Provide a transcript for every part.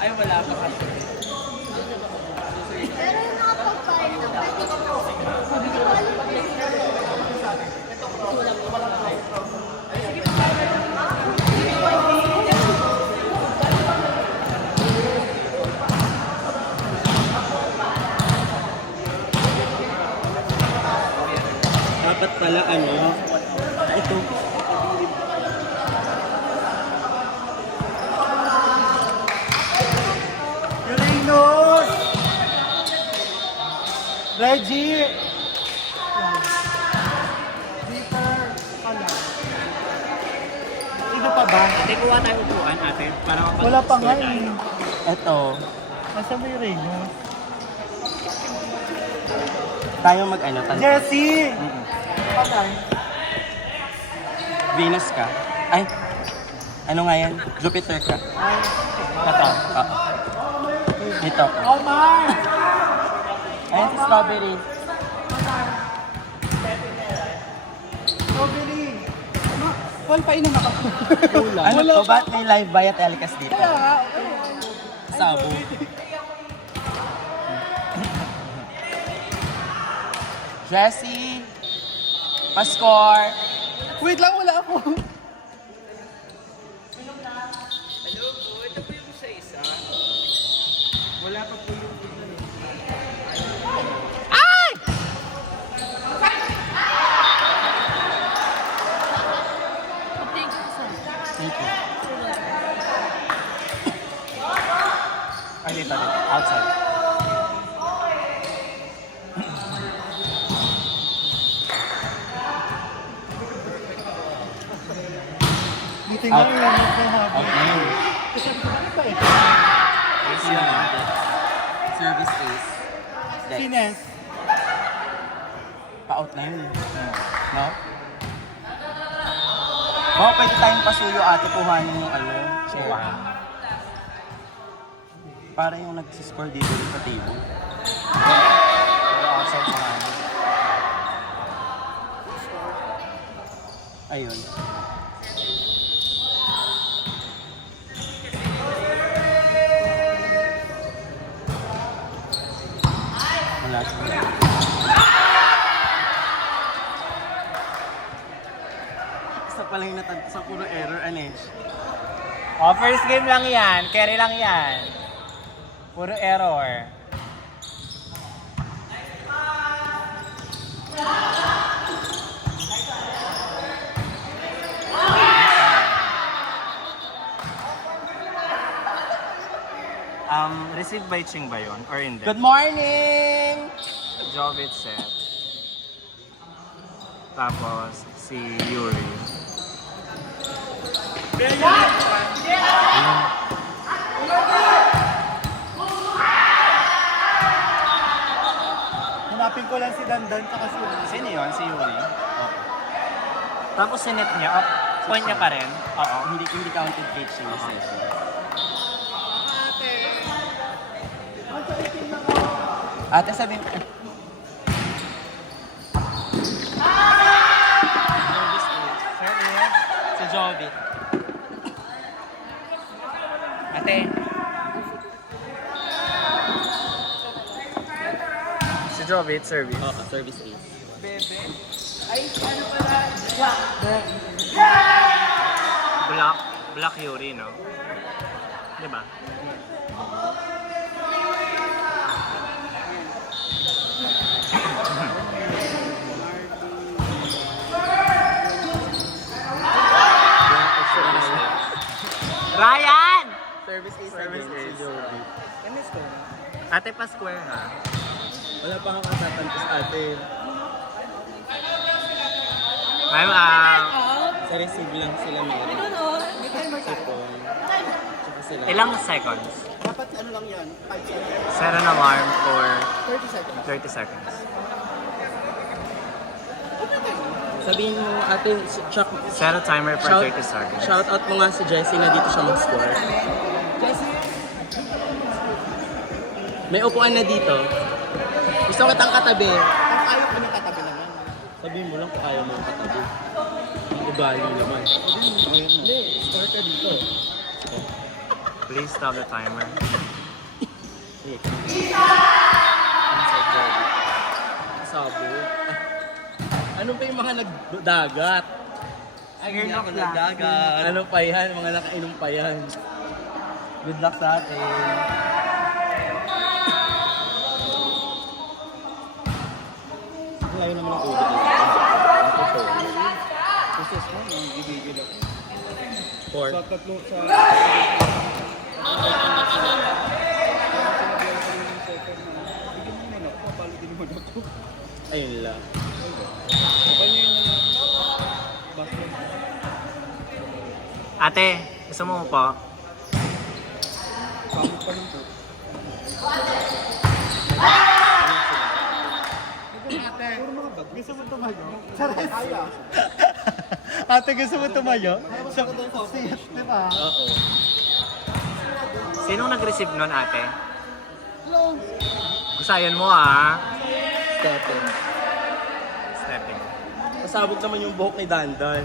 Ay, wala pa kasi. Pero yung mga pagkain na pwede ko hindi ko alam kung Dapat pala ito. Uranus! Reggie! Zipper! Ano? Sino pa ba? Ate, kuha tayo upuan, ate. Para Wala pa nga eh. Ito. Nasa may Uranus? Tayo Jessie! Ano? Venus ka. Ay, ano nga yan? Jupiter ka. Ito. Oo. Ito. Omar! Ayan si Strawberry. Strawberry! Paul, painom ako. Ano to? Ba't may live buy at Elikas dito? Kaya nga. Sabo. Jessie! Pascore! Wait lang, wala ako. Hello po, ito po yung isa-isa. Wala pa po yung Thank you. Ay, dito. Outside. Dito nga yung Uranus na habi. Out na yun. Kasi ano ba ito? Ace yun ah. Service ace. Dex. Sines. Pa-out na yun. No? Baka pwede tayong pasuyo ate, kuhanin yung chair. Para yung nagsiscore dito rin sa table. Pero outside pa nga. Ayun. Wala siya. Isa pala yung sa puro error, Oh, first game lang yan. Carry lang yan. Puro error. Received by Ching ba yun? Or hindi? Good morning! Jovit set. Tapos, si Yuri. Hanapin ko lang si Dandan tsaka si Uranus. Sino yun? Si Yuri? Tapos sinet niya, point niya pa rin. Oo. Hindi counted cage yung session. Ate, sabihin ko. Service. Si Jovit. Ate. Si Jovit, service. Oo, service ace. bebe. Ay, ano pala? Black Yuri, no? Diba? Ryan! Service ace. Service ace. Kamis ko. Ate pa square ha. Wala pa akong kasatantos ate. Ma'am, Sa receive lang sila meron. Sipon. Tsaka sila. ilang seconds? Dapat ano lang yan, 5 seconds. Set an alarm for 30 seconds. 30 seconds. Sabihin mo ate, Chuck, Set a timer for 30 seconds. shout out mo nga si Jessie na dito siya mag-score. May upuan na dito. Gusto ko kitang katabi. Ang ayaw ko ng katabi naman. Sabihin mo lang kung ayaw mo yung katabi. Ang ugali naman. Hindi, start ka dito. Please stop the timer. Sabo. Ano pa yung mga nagdagat? Ayun Ako nagdagat. Ano pa yan? Mga nakainom pa yan. Good luck sa atin. Ayaw naman ang ulo. Ako po. Process mo, gigigil ako. Four. Sa tatlo, sa... Ayun lang. Ate, gusto mo po? Pamot pa lang po. Gusto mo tumayo? Kaya. Ate, gusto mo tumayo? Sa seat, di ba? Oo. Sinong nag-receive nun, ate? Gusayan mo ah. Stepping. Stepping. Pasabog naman yung buhok ni Dandan.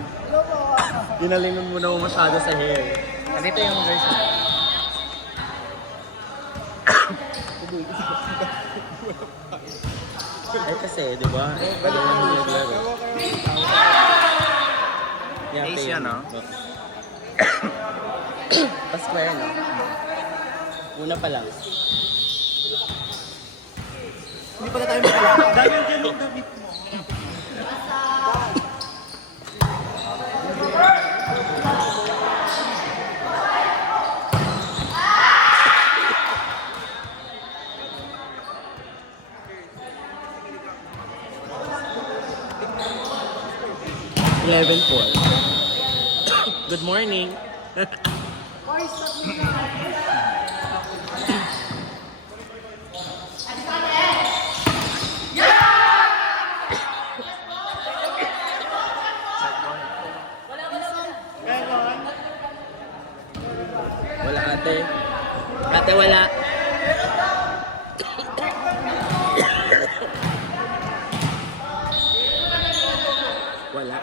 Dinalingon mo na masyado sa hair. Nandito yung jersey. Ay kasi, di ba? Alam mo yung naglaro. Ace yan, no? Pa-square, no? Una pa lang. Hindi pala tayo makalakad. Dahil yung gamit na bit mo. Good morning. Wala ate. Ate wala. Wala.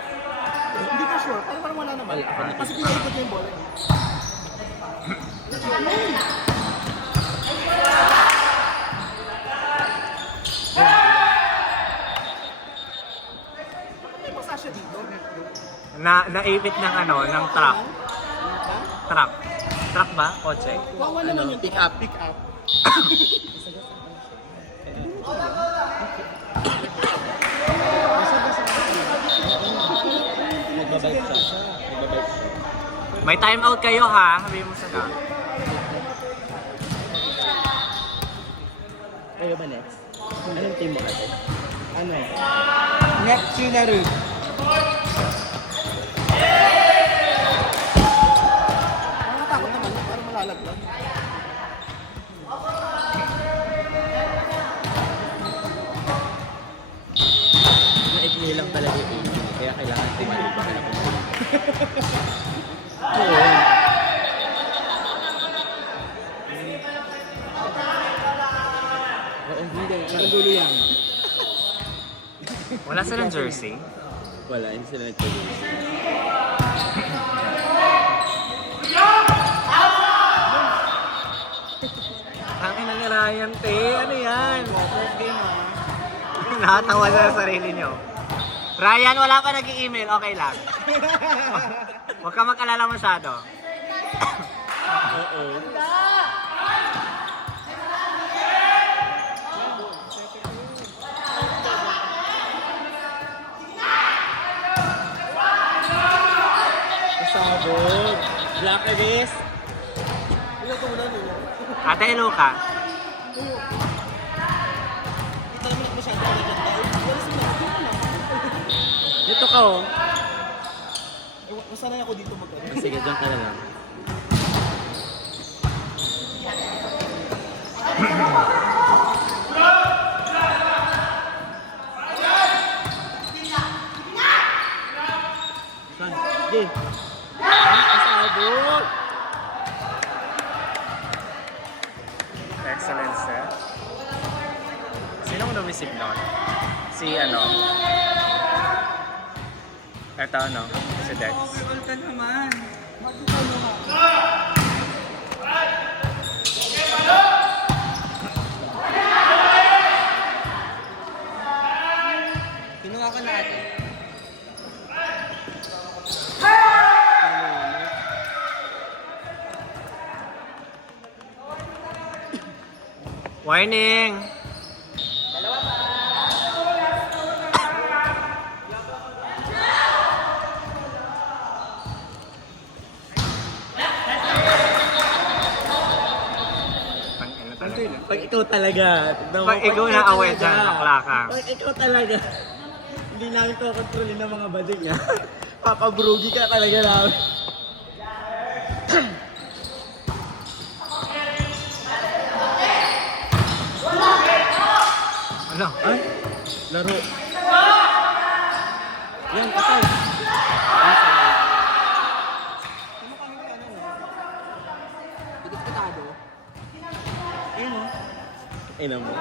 Hindi ka sure. Parang wala naman. Wala. Kasi pinaikot niya yung bola. May pasasya dito. Naipit ng ano, ng truck. Truck. Truck ba? Kotse? Wawa naman yung Pick up. Pick up. Nagbabike siya. Nagbabike siya. May time out kayo ha. Sabihin mo sa ka. Kayo ba next? Anong team mo ate? Ano? Next yun na rin. Nakakatakot naman yun. Parang malalaglag. Naikli lang pala yung team. Kaya kailangan tumaliban na ako. Oo, hindi. Nakagulo yan. Wala silang jersey. Wala, hindi sila nagtuloy. Ang ina ni Ryan, te. Ano yan? First game ha. Nakatawa sa sarili nyo. Ryan, wala pa nag-i-email. Okay lang. Huwag ka mag-alala masyado. Oo. Pasabog. Black Abyss. Wala ito wala nyo. Ate Luca. Kita naman masyado ang naganda. Wala sila. Dito ka oh. Masanay ako dito mag-ano. Sige, dyan ka na lang. Saan? Sige. Pasabog. Excellent set. lumisip nun? Si ano? Eto ano? Si Dex. Overall ka naman. Kinuha ko natin. Warning! Pag ikaw talaga, tignan mo, Pag ikaw na away dyan, bakla ka. Pag ikaw talaga, hindi namin kokontrolin ng mga bading ha. Papabrugi ka talaga namin. Ano? Ay, laro. Yan, patay. Pidikitado. Ayun o. Ayun mo.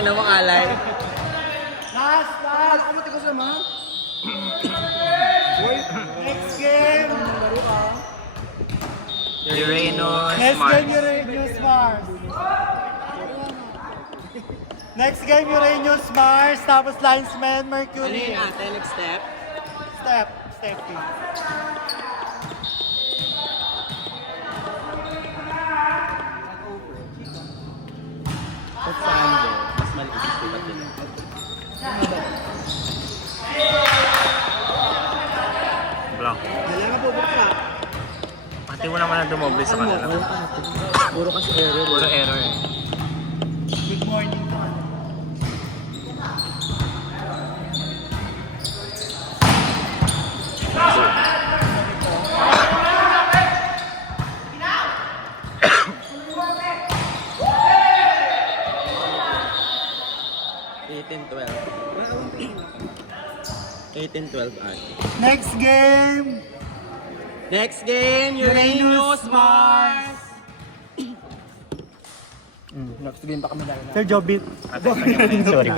Ayun mo alay. Last! Ako mati ko sa mga. Next game! Uranus, Next Mars. game, Uranus Mars. Next game, Uranus Mars. Tapos Linesman, Ano Mercury. yun ate, next step? Step 2. Pag sa mundo, mas maliit yung sukat nila. Block. Kailangan po bukla. Pati mo naman ang dumoble sa kanila. Puro kasi error. Puro error eh. Good morning. Next game, Next game, Uranus Mars. Next game pa kami dahil. Sir Jobit. Sorry.